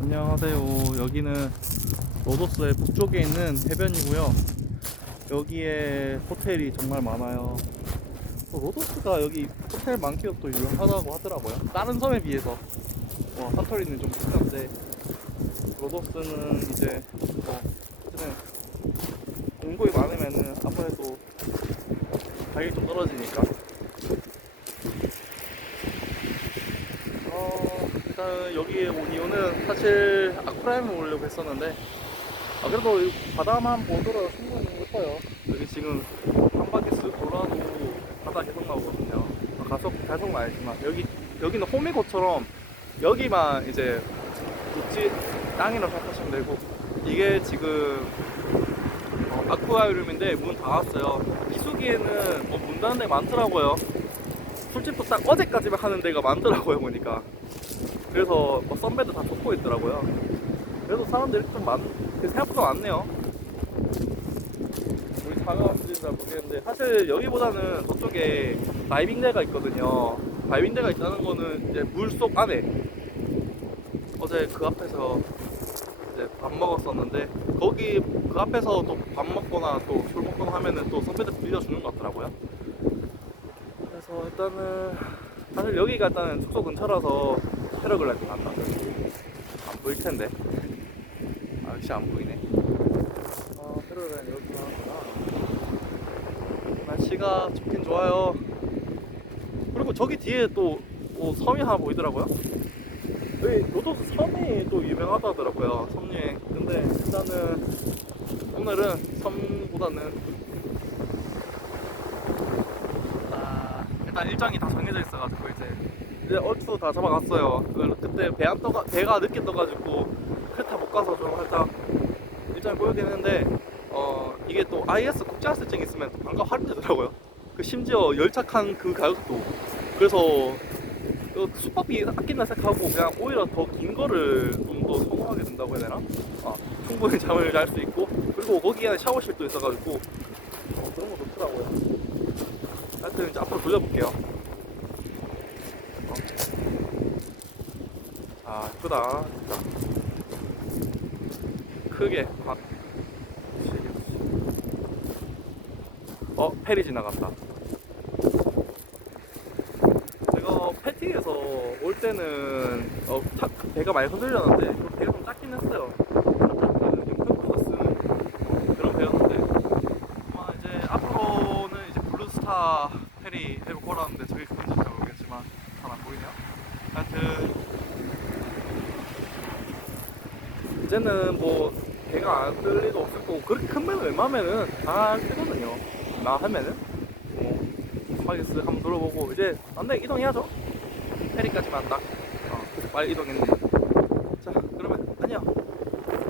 안녕하세요. 여기는 로도스의 북쪽에 있는 해변이고요. 여기에 호텔이 정말 많아요. 또 로도스가 여기 호텔 많기로 또 유명하다고 하더라고요. 다른 섬에 비해서. 와, 산토리는 좀 비싼데, 로도스는 이제, 뭐, 요즘에 공고이 많으면은 아무래도 가격이 좀 떨어지니까. 어, 일단 여기에 온 이유는 사실 아쿠라임을 오려고 했었는데 아, 그래도 이 바다만 보더라도 충분히 예뻐요. 여기 지금 한 바퀴 쓱 돌아도 바다 계속 나오거든요. 아, 가속 가속은 아니지만 여기 여기는 호미곶처럼 여기만 이제 육지 땅이라고 생각하시면 되고 이게 지금 어, 아쿠아리움인데 문 닫았어요. 비수기에는 뭐 문 닫는 데 많더라고요. 술집도 딱 어제까지만 하는 데가 많더라고요 보니까 그래서 뭐 썬베드 다 쏟고 있더라고요. 그래도 사람들이 좀 많, 생각보다 많네요. 우리 다가왔는지 잘 모르겠는데 사실 여기보다는 저쪽에 다이빙대가 있거든요. 다이빙대가 있다는 거는 이제 물 속 안에 어제 그 앞에서 이제 밥 먹었었는데 거기 그 앞에서 또 밥 먹거나 또 술 먹거나 하면은 또 선배들 빌려주는 것 같더라고요. 그래서 일단은 사실 여기가 일단은 숙소 근처라서 패러글라이딩 간다. 안 보일 텐데. 아 역시 안 보이네. 아 패러글라이딩 이렇게 하는구나. 날씨가 좋긴 좋아요. 그리고 저기 뒤에 또 뭐, 섬이 하나 보이더라고요. 여기 로도스 섬이 또 유명하다 하더라고요. 섬유행. 근데 일단은 오늘은 섬보다는 아, 일단 일정이 다 정해져 있어가지고 이제 이제 얼추 다 잡아갔어요. 그- 그때 배 안 떠가 배가 늦게 떠가지고 크타 못 가서 좀 살짝 일정이 꼬이긴 했는데 어 이게 또 IS 국제학생증 있으면 또 반가 할인되더라고요. 그 심지어 열착한 그 가격도 그래서 그 숙박비 아낀다 생각하고 그냥 오히려 더 긴 거를 좀 더 선호하게 된다고 해야 되나? 아, 충분히 잠을 잘 수 있고 그리고 거기에 샤워실도 있어가지고 어, 그런 거 좋더라고요. 하여튼 이제 앞으로 돌려볼게요. 아, 예쁘다. 진짜. 크게. 아. 어, 페리 지나갔다. 제가 패티에서 올 때는 어, 차- 배가 많이 흔들렸는데 배가 좀 작긴 했어요. 페리 해볼 거라는데 저기 그건지 잘 모르겠지만 잘 안 보이네요. 하여튼 이제는 뭐 배가 안 끌 리도 없을 거고 그렇게 큰 배는 웬만하면은 다 뜨거든요. 나 하면은. 뭐 마이스 한번 돌아보고 이제 안돼 이동해야죠. 페리까지만 딱. 어, 빨리 이동했네. 자 그러면 안녕.